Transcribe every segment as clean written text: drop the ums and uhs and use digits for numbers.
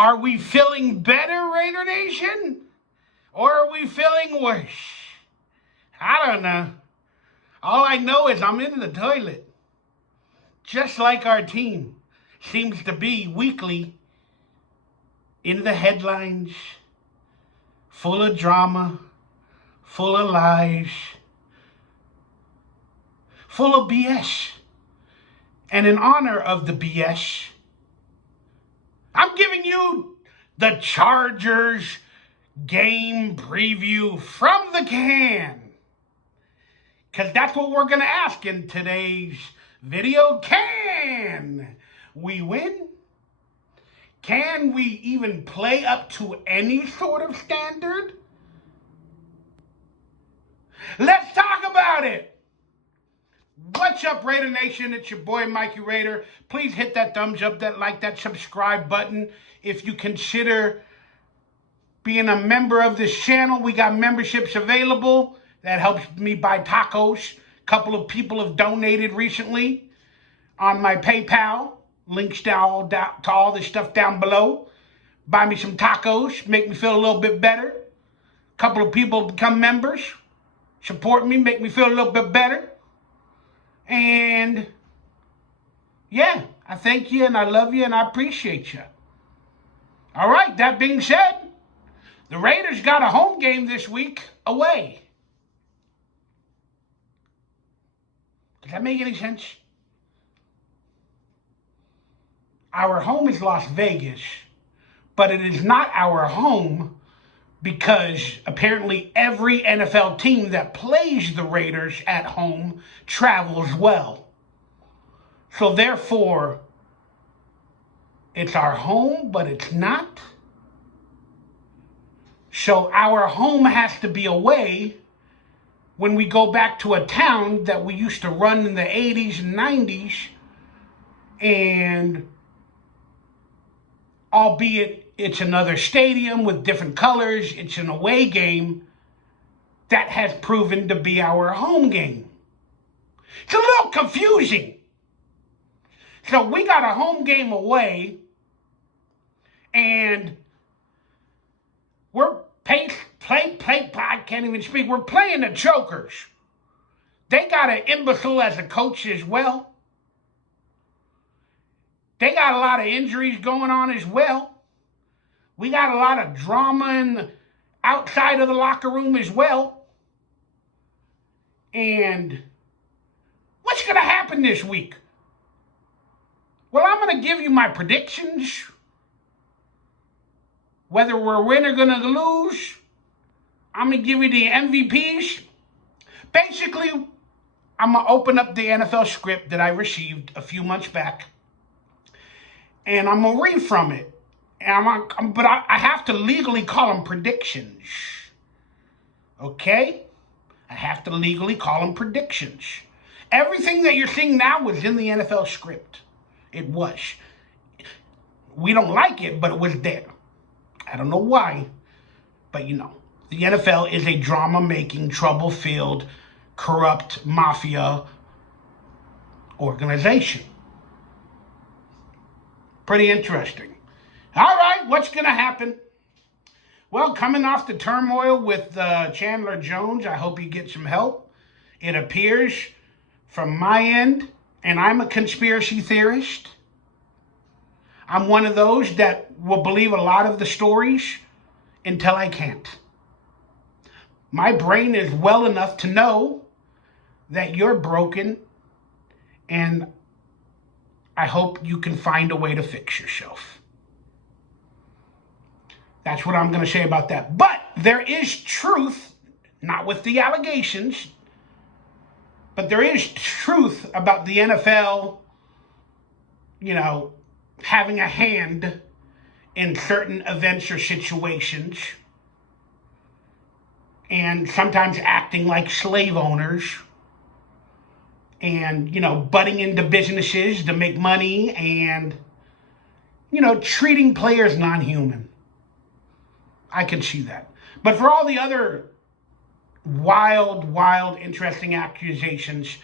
Are we feeling better, Raider Nation? Or are we feeling worse? I don't know. All I know is I'm in the toilet. Just like our team seems to be weekly in the headlines, full of drama, full of lies, full of BS. And in honor of the BS, I'm giving you the Chargers game preview from the can. Because that's what we're going to ask in today's video. Can we win? Can we even play up to any sort of standard? Let's talk about it. What's up, Raider Nation? It's your boy, Mikey Raider. Please hit that thumbs up, that like, that subscribe button. If you consider being a member of this channel, we got memberships available. That helps me buy tacos. A couple of people have donated recently on my PayPal. Links down to all this stuff down below. Buy me some tacos, make me feel a little bit better. A couple of people become members, support me, make me feel a little bit better. And yeah, I thank you and I love you and I appreciate you. All right, that being said, the Raiders got a home game this week away. Does that make any sense? Our home is Las Vegas, but it is not our home because apparently every NFL team that plays the Raiders at home travels well. So therefore, it's our home, but it's not. So our home has to be away when we go back to a town that we used to run in the 80s and 90s, and albeit it's another stadium with different colors, it's an away game, that has proven to be our home game. It's a little confusing. So we got a home game away, and we're I can't even speak. We're playing the Jokers. They got an imbecile as a coach as well. They got a lot of injuries going on as well. We got a lot of drama outside of the locker room as well. And what's going to happen this week? Well, I'm going to give you my predictions. Whether we're winning or going to lose, I'm going to give you the MVPs. Basically, I'm going to open up the NFL script that I received a few months back, and I'm going to read from it. But I have to legally call them predictions. Okay? I have to legally call them predictions. Everything that you're seeing now was in the NFL script. It was. We don't like it, but it was there. I don't know why, but you know, the NFL is a drama-making, trouble-filled, corrupt mafia organization. Pretty interesting. All right, what's going to happen? Well, coming off the turmoil with Chandler Jones, I hope you get some help. It appears from my end, and I'm a conspiracy theorist, I'm one of those that will believe a lot of the stories until I can't. My brain is well enough to know that you're broken, and I hope you can find a way to fix yourself. That's what I'm going to say about that. But there is truth, not with the allegations, but there is truth about the NFL, you know, having a hand in certain events or situations, and sometimes acting like slave owners, and, you know, butting into businesses to make money, and, you know, treating players non-human. I can see that. But for all the other wild, interesting accusations,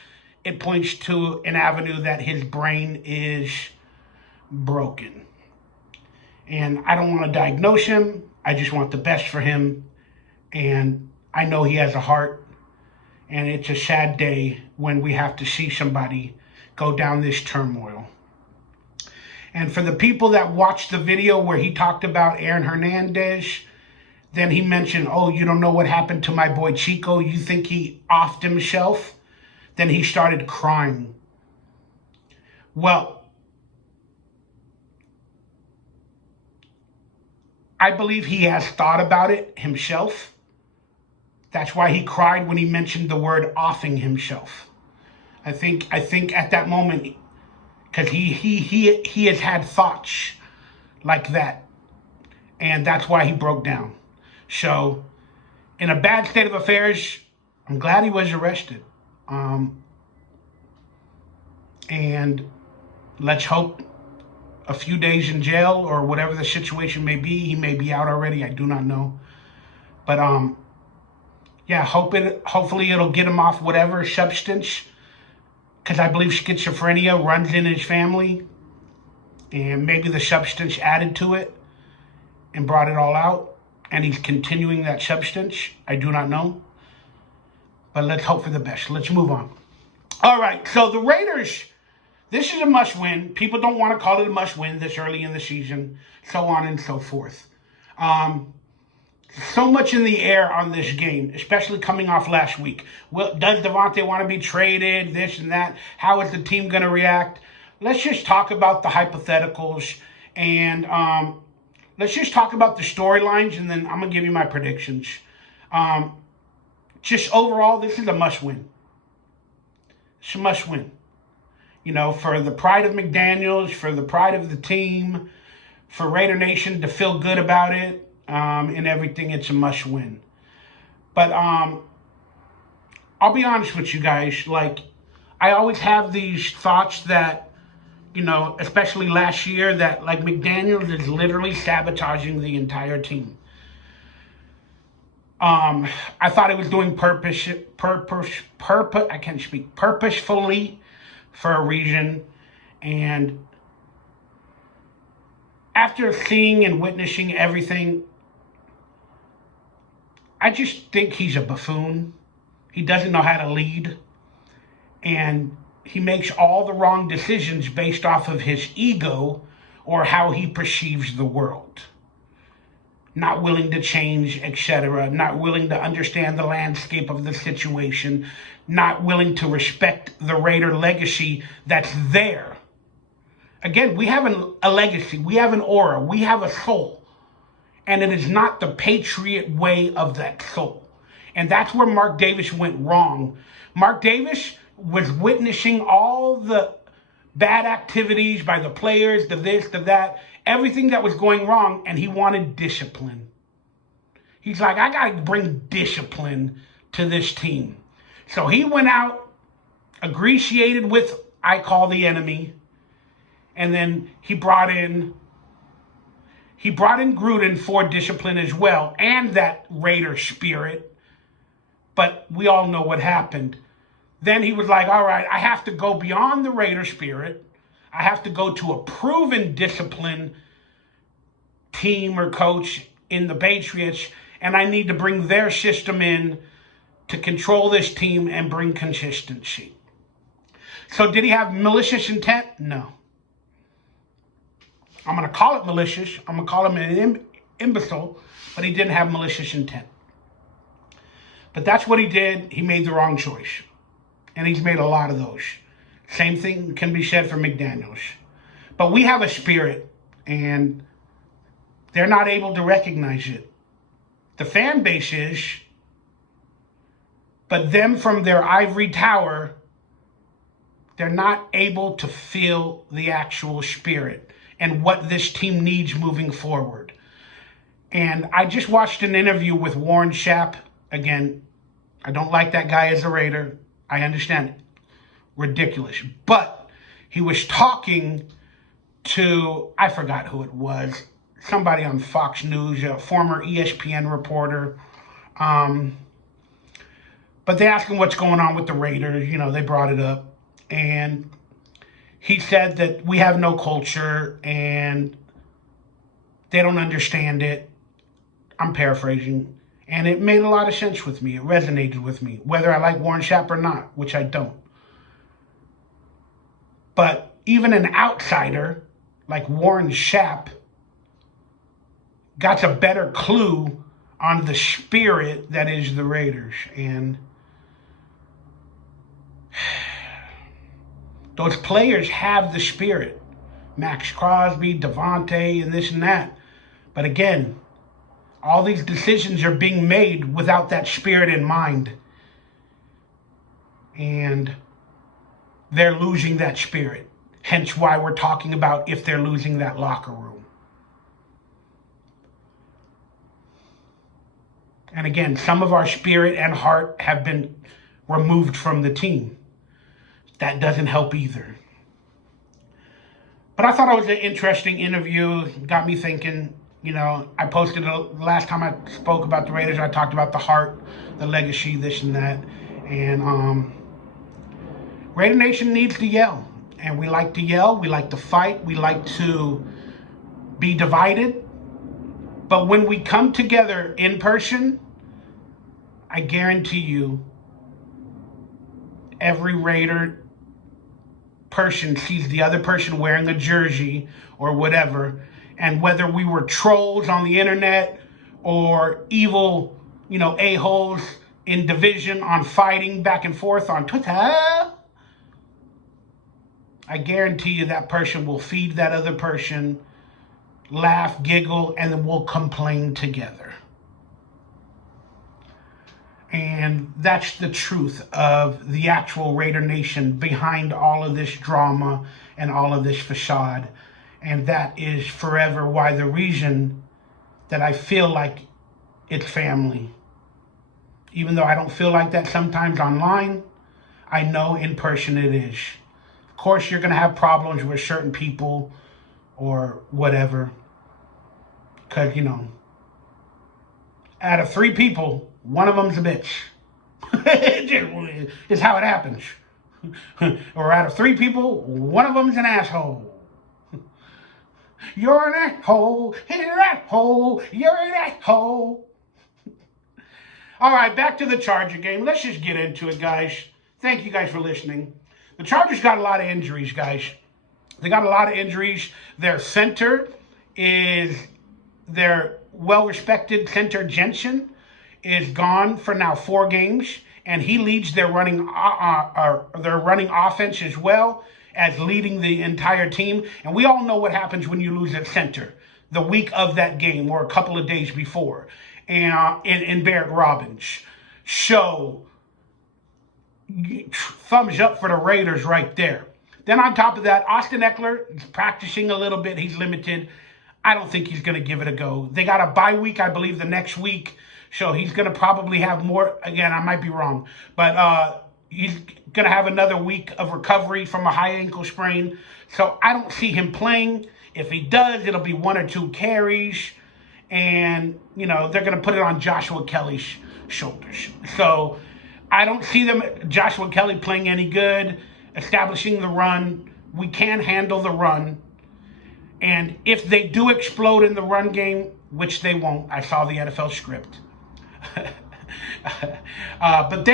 it points to an avenue that his brain is broken. And I don't want to diagnose him. I just want the best for him. And I know he has a heart. And it's a sad day when we have to see somebody go down this turmoil. And for the people that watched the video where he talked about Aaron Hernandez, then he mentioned, oh, you don't know what happened to my boy Chico? You think he offed himself? Then he started crying. Well, I believe he has thought about it himself. That's why he cried when he mentioned the word offing himself. I think at that moment, because he has had thoughts like that. And that's why he broke down. So, in a bad state of affairs, I'm glad he was arrested. And let's hope a few days in jail or whatever the situation may be. He may be out already. I do not know. But, yeah, hopefully it'll get him off whatever substance. Because I believe schizophrenia runs in his family. And maybe the substance added to it and brought it all out. And he's continuing that substance. I do not know. But let's hope for the best. Let's move on. All right, so the Raiders, this is a must-win. People don't want to call it a must-win this early in the season, so on and so forth. So much in the air on this game, especially coming off last week. Does Devontae want to be traded, this and that? How is the team going to react? Let's just talk about the hypotheticals, and let's just talk about the storylines, and then I'm going to give you my predictions. Just overall, this is a must-win. It's a must-win. You know, for the pride of McDaniels, for the pride of the team, for Raider Nation to feel good about it, and everything, it's a must-win. But I'll be honest with you guys. Like, I always have these thoughts that, you know, especially last year, that like McDaniels is literally sabotaging the entire team. I thought he was doing purposefully for a reason. And after seeing and witnessing everything, I just think he's a buffoon. He doesn't know how to lead. And he makes all the wrong decisions based off of his ego or how he perceives the world. Not willing to change, etc. Not willing to understand the landscape of the situation. Not willing to respect the Raider legacy that's there. Again, we have a legacy. We have an aura. We have a soul. And it is not the Patriot way of that soul. And that's where Mark Davis went wrong. Mark Davis was witnessing all the bad activities by the players, the this, the that, everything that was going wrong, and he wanted discipline. He's like, I got to bring discipline to this team. So he went out, ingratiated with, I call the enemy, and then he brought in Gruden for discipline as well, and that Raider spirit. But we all know what happened. Then he was like, all right, I have to go beyond the Raider spirit. I have to go to a proven discipline team or coach in the Patriots, and I need to bring their system in to control this team and bring consistency. So did he have malicious intent? No. I'm going to call it malicious. I'm going to call him an imbecile, but he didn't have malicious intent. But that's what he did. He made the wrong choice. And he's made a lot of those. Same thing can be said for McDaniels. But we have a spirit, and they're not able to recognize it. The fan base is, but them from their ivory tower, they're not able to feel the actual spirit and what this team needs moving forward. And I just watched an interview with Warren Sapp. Again, I don't like that guy as a Raider. I understand it. Ridiculous. But he was talking to, I forgot who it was, somebody on Fox News, a former ESPN reporter. But they asked him what's going on with the Raiders. You know, they brought it up. And he said that we have no culture and They don't understand it. I'm paraphrasing. And it made a lot of sense with me. It resonated with me, whether I like Warren Sapp or not, which I don't. But even an outsider like Warren Sapp got a better clue on the spirit that is the Raiders. And those players have the spirit. Max Crosby, Devontae, and this and that. But again, all these decisions are being made without that spirit in mind. And they're losing that spirit. Hence why we're talking about if they're losing that locker room. And again, some of our spirit and heart have been removed from the team. That doesn't help either. But I thought it was an interesting interview. Got me thinking. You know, I posted last time I spoke about the Raiders, I talked about the heart, the legacy, this and that. And Raider Nation needs to yell. And we like to yell. We like to fight. We like to be divided. But when we come together in person, I guarantee you, every Raider person sees the other person wearing a jersey or whatever. And whether we were trolls on the internet or evil, a-holes in division on fighting back and forth on Twitter, I guarantee you that person will feed that other person, laugh, giggle, and then we'll complain together. And that's the truth of the actual Raider Nation behind all of this drama and all of this facade. And that is forever why the reason that I feel like it's family. Even though I don't feel like that sometimes online, I know in person it is. Of course, you're going to have problems with certain people or whatever. Because, out of 3 people, one of them's a bitch. It's how it happens. Or out of 3 people, one of them's an asshole. You're an asshole, you're an asshole, you're an asshole. All right, back to the Charger game. Let's just get into it, guys. Thank you guys for listening. The Chargers got a lot of injuries, guys. They got a lot of injuries. Their center is, their well-respected center, Jensen, is gone for now 4 games, and he leads their running offense as well as leading the entire team. And we all know what happens when you lose at center the week of that game or a couple of days before, and in Barrett Robbins. So, thumbs up for the Raiders right there. Then on top of that, Austin Eckler is practicing a little bit. He's limited. I don't think he's going to give it a go. They got a bye week, I believe, the next week. So he's going to probably have more. Again, I might be wrong. But he's going to have another week of recovery from a high ankle sprain. So I don't see him playing. If he does, it'll be 1 or 2 carries. And, they're going to put it on Joshua Kelly's shoulders. So I don't see Joshua Kelly playing any good, establishing the run. We can handle the run. And if they do explode in the run game, which they won't, I saw the NFL script. But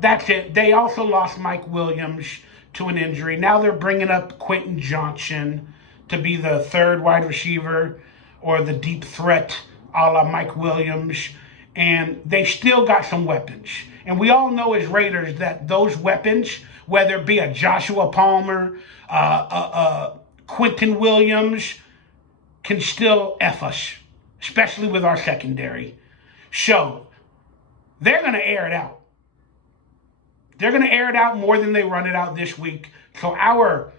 that's it. They also lost Mike Williams to an injury. Now they're bringing up Quentin Johnson to be the 3rd wide receiver or the deep threat a la Mike Williams. And they still got some weapons. And we all know as Raiders that those weapons, whether it be a Joshua Palmer, Quentin Williams, can still F us, especially with our secondary. So they're going to air it out. They're going to air it out more than they run it out this week. So our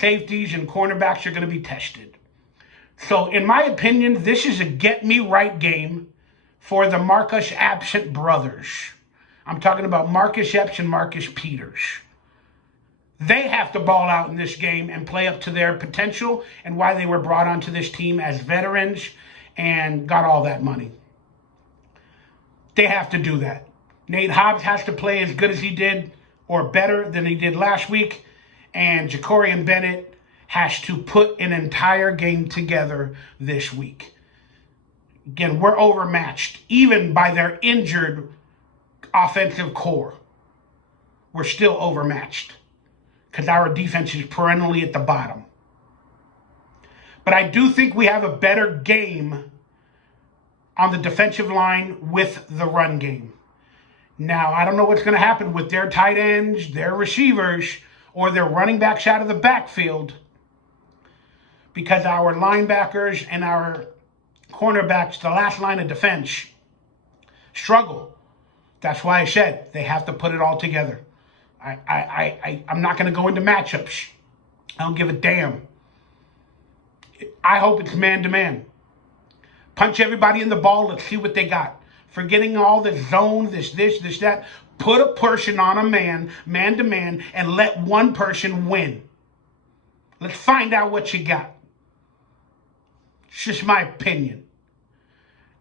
safeties and cornerbacks are going to be tested. So in my opinion, this is a get-me-right game for the Marcus absent brothers. I'm talking about Marcus Epps and Marcus Peters. They have to ball out in this game and play up to their potential and why they were brought onto this team as veterans and got all that money. They have to do that. Nate Hobbs has to play as good as he did or better than he did last week. And Jacorian Bennett has to put an entire game together this week. Again, we're overmatched, even by their injured offensive core. We're still overmatched because our defense is perennially at the bottom. But I do think we have a better game on the defensive line with the run game. Now, I don't know what's going to happen with their tight ends, their receivers, or their running backs out of the backfield, because our linebackers and our cornerbacks, the last line of defense, struggle. That's why I said they have to put it all together. I'm not going to go into matchups. I don't give a damn. I hope it's man-to-man. Punch everybody in the ball. Let's see what they got. Forgetting all the zone, this, that. Put a person on a man-to-man, and let one person win. Let's find out what you got. It's just my opinion.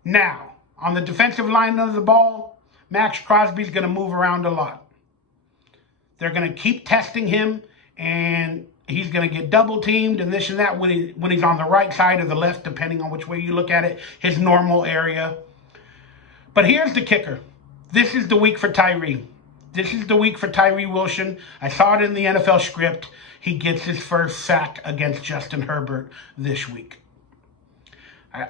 Now, on the defensive line of the ball, Max Crosby's going to move around a lot. They're going to keep testing him, and he's going to get double teamed and this and that when he's on the right side or the left, depending on which way you look at it, his normal area. But here's the kicker. This is the week for Tyree. This is the week for Tyree Wilson. I saw it in the NFL script. He gets his first sack against Justin Herbert this week.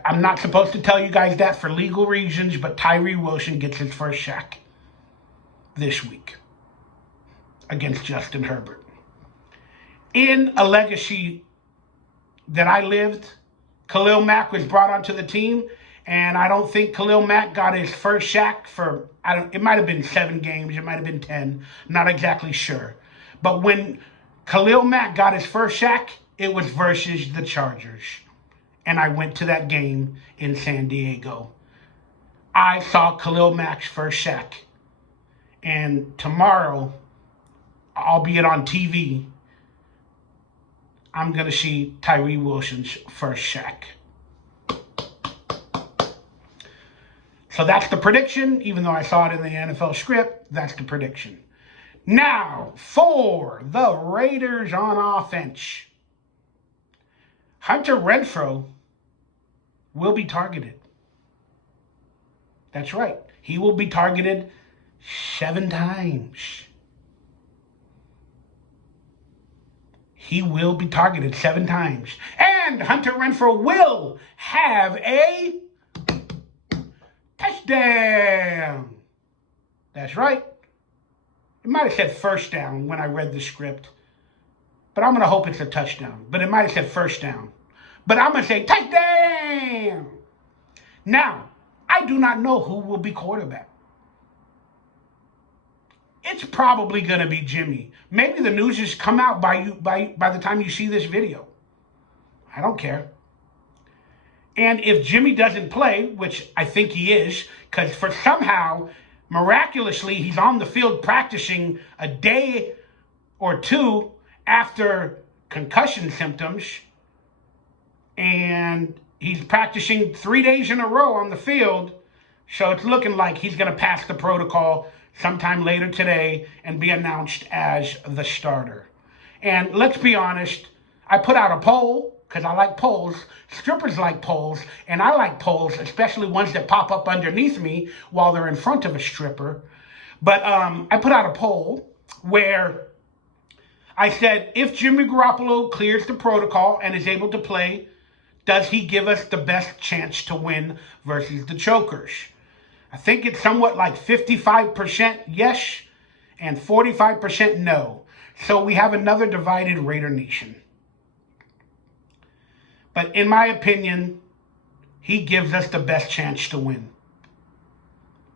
I'm not supposed to tell you guys that for legal reasons, but Tyree Wilson gets his first sack this week against Justin Herbert. In a legacy that I lived, Khalil Mack was brought onto the team, and I don't think Khalil Mack got his first sack for, it might have been 7 games, it might have been 10, not exactly sure. But when Khalil Mack got his first sack, it was versus the Chargers. And I went to that game in San Diego. I saw Khalil Mack's first sack. And tomorrow, albeit on TV, I'm going to see Tyree Wilson's first sack. So that's the prediction. Even though I saw it in the NFL script, that's the prediction. Now, for the Raiders on offense. Hunter Renfrow will be targeted. That's right. He will be targeted 7 times. He will be targeted 7 times. And Hunter Renfrow will have a touchdown. That's right. It might have said first down when I read the script. But I'm going to hope it's a touchdown. But it might have said first down. But I'm going to say touchdown. Now, I do not know who will be quarterback. It's probably going to be Jimmy. Maybe the news has come out by the time you see this video. I don't care. And if Jimmy doesn't play, which I think he is, because for somehow, miraculously, he's on the field practicing a day or two after concussion symptoms, and he's practicing 3 days in a row on the field, so it's looking like he's going to pass the protocol sometime later today and be announced as the starter. And let's be honest, I put out a poll, because I like polls. Strippers like polls, and I like polls, especially ones that pop up underneath me while they're in front of a stripper. But I put out a poll where I said, if Jimmy Garoppolo clears the protocol and is able to play, does he give us the best chance to win versus the Chokers? I think it's somewhat like 55% yes and 45% no. So we have another divided Raider Nation. But in my opinion, he gives us the best chance to win.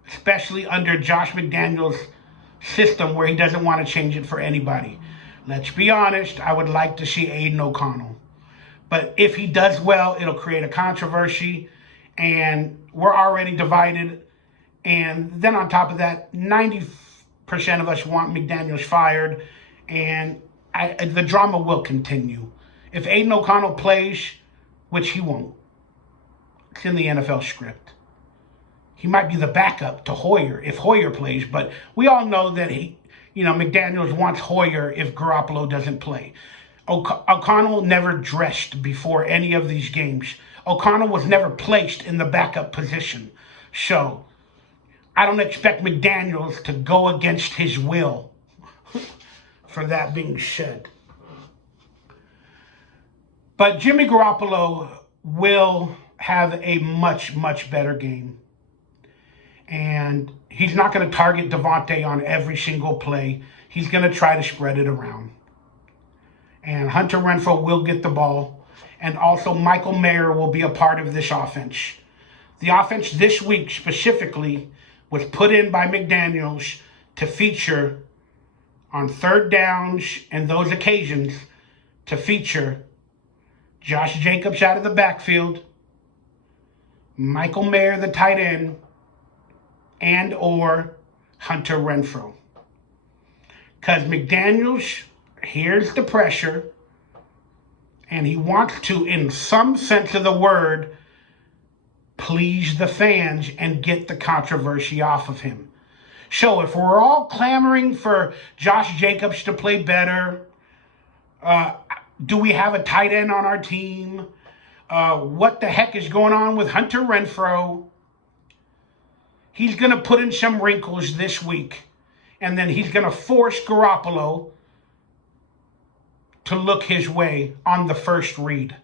Especially under Josh McDaniels' system where he doesn't want to change it for anybody. Let's be honest, I would like to see Aiden O'Connell. But if he does well, it'll create a controversy. And we're already divided. And then on top of that, 90% of us want McDaniels fired. And the drama will continue. If Aiden O'Connell plays, which he won't, it's in the NFL script. He might be the backup to Hoyer if Hoyer plays. But we all know that McDaniels wants Hoyer if Garoppolo doesn't play. O'Connell never dressed before any of these games. O'Connell was never placed in the backup position. So I don't expect McDaniels to go against his will. For that being said. But Jimmy Garoppolo will have a much, much better game. And he's not going to target Devontae on every single play. He's going to try to spread it around. And Hunter Renfrow will get the ball. And also Michael Mayer will be a part of this offense. The offense this week specifically was put in by McDaniels to feature on third downs and those occasions to feature Josh Jacobs out of the backfield, Michael Mayer, the tight end, and or Hunter Renfrow. Because McDaniels hears the pressure and he wants to, in some sense of the word, please the fans and get the controversy off of him. So if we're all clamoring for Josh Jacobs to play better, do we have a tight end on our team? What the heck is going on with Hunter Renfrow? He's going to put in some wrinkles this week, and then he's going to force Garoppolo to look his way on the first read.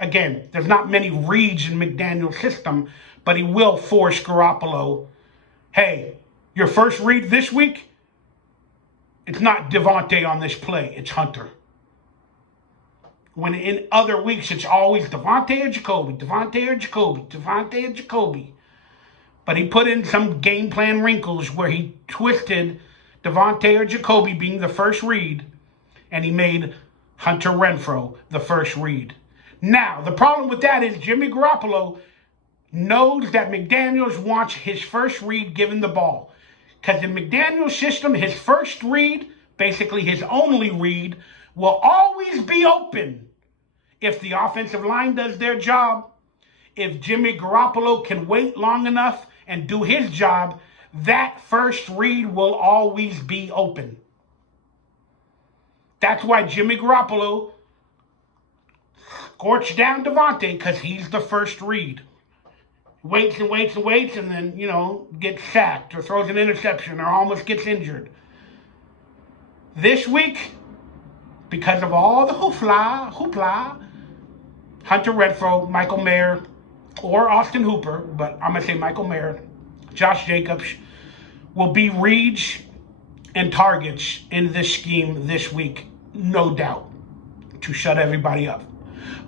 Again, there's not many reads in McDaniel's system, but he will force Garoppolo. Hey, your first read this week, it's not Devontae on this play, it's Hunter. When in other weeks, it's always Devontae or Jacoby, Devontae or Jacoby, Devontae or Jacoby. But he put in some game plan wrinkles where he twisted Devontae or Jacoby being the first read, and he made Hunter Renfrow the first read. Now, the problem with that is Jimmy Garoppolo knows that McDaniels wants his first read given the ball. Because in McDaniels' system, his first read, basically his only read, will always be open if the offensive line does their job. If Jimmy Garoppolo can wait long enough and do his job, that first read will always be open. That's why Jimmy Garoppolo scorched down Devontae, because he's the first read. Waits and waits and waits, and then, gets sacked or throws an interception or almost gets injured. This week, because of all the hoopla, Hunter Renfrow, Michael Mayer, or Austin Hooper, but I'm going to say Michael Mayer, Josh Jacobs, will be reads and targets in this scheme this week, no doubt, to shut everybody up.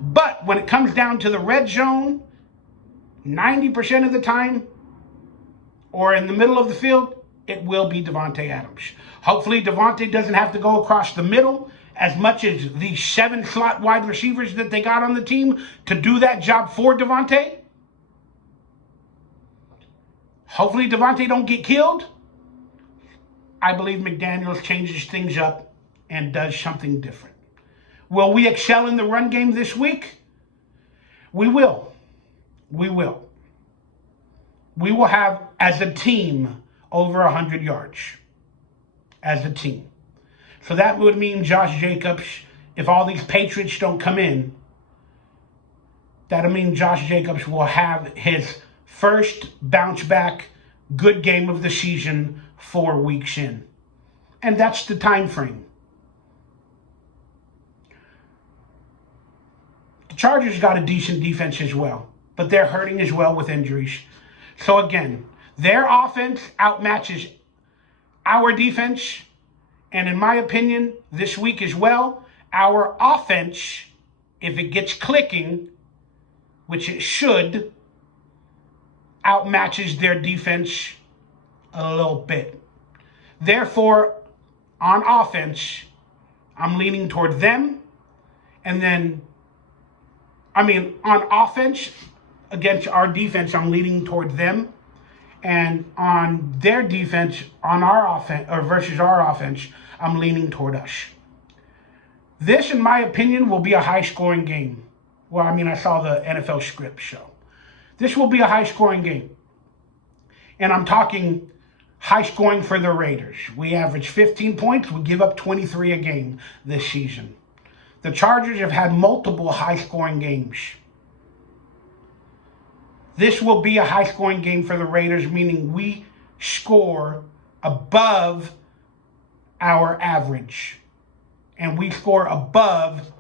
But when it comes down to the red zone, 90% of the time, or in the middle of the field, it will be Davante Adams. Hopefully Davante doesn't have to go across the middle as much as the 7 slot wide receivers that they got on the team to do that job for Davante. Hopefully Davante don't get killed. I believe McDaniels changes things up and does something different. Will we excel in the run game this week? We will. We will. We will have, as a team, over 100 yards. As a team. So that would mean Josh Jacobs, if all these Patriots don't come in, that'll mean Josh Jacobs will have his first bounce back good game of the season 4 weeks in. And that's the time frame. The Chargers got a decent defense as well, but they're hurting as well with injuries. So again, their offense outmatches our defense. And in my opinion, this week as well, our offense, if it gets clicking, which it should, outmatches their defense a little bit. Therefore, on offense, I'm leaning toward them. And then, on offense, against our defense, I'm leaning toward them. And on their defense, on our offense, or versus our offense, I'm leaning toward us. This, in my opinion, will be a high-scoring game. Well, I saw the NFL script show. This will be a high-scoring game. And I'm talking high-scoring for the Raiders. We average 15 points. We give up 23 a game this season. The Chargers have had multiple high-scoring games. This will be a high-scoring game for the Raiders, meaning we score above our average. And we score above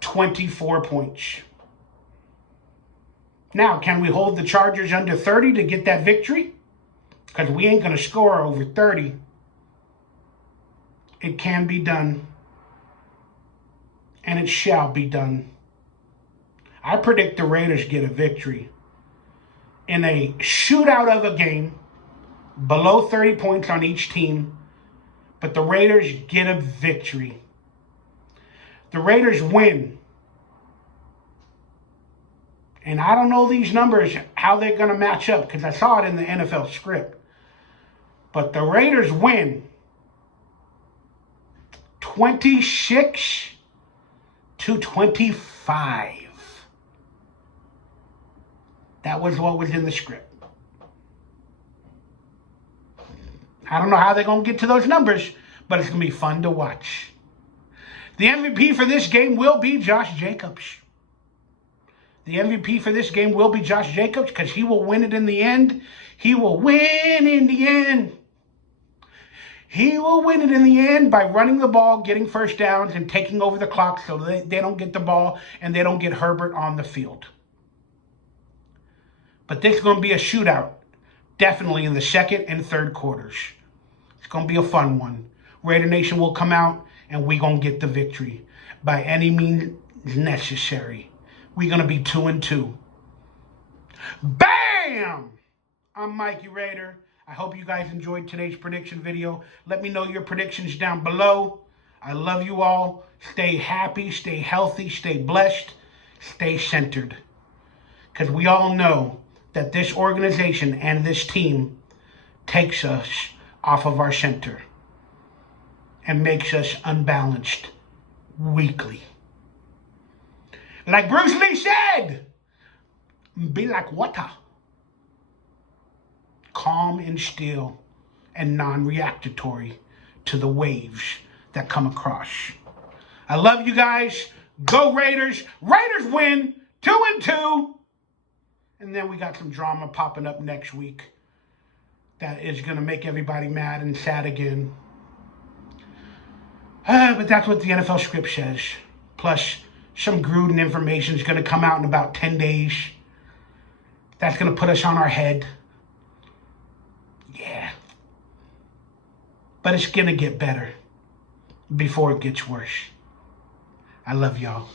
24 points. Now, can we hold the Chargers under 30 to get that victory? Because we ain't going to score over 30. It can be done. And it shall be done. I predict the Raiders get a victory in a shootout of a game, below 30 points on each team, but the Raiders get a victory. The Raiders win. And I don't know these numbers, how they're going to match up, because I saw it in the NFL script. But the Raiders win 26-25. That was what was in the script. I don't know how they're going to get to those numbers, but it's going to be fun to watch. The MVP for this game will be Josh Jacobs. The MVP for this game will be Josh Jacobs because he will win it in the end. He will win in the end. He will win it in the end by running the ball, getting first downs, and taking over the clock so they don't get the ball and they don't get Herbert on the field. But this is going to be a shootout, definitely in the second and third quarters. It's going to be a fun one. Raider Nation will come out, and we're going to get the victory by any means necessary. We're going to be 2-2. Bam! I'm Mikey Raider. I hope you guys enjoyed today's prediction video. Let me know your predictions down below. I love you all. Stay happy, stay healthy, stay blessed, stay centered. Because we all know that this organization and this team takes us off of our center and makes us unbalanced weekly. Like Bruce Lee said, be like water. Calm and still and non-reactatory to the waves that come across. I love you guys. Go Raiders. Raiders win 2-2. And then we got some drama popping up next week that is going to make everybody mad and sad again. But that's what the NFL script says. Plus, some Gruden information is going to come out in about 10 days. That's going to put us on our head. Yeah. But it's going to get better before it gets worse. I love y'all.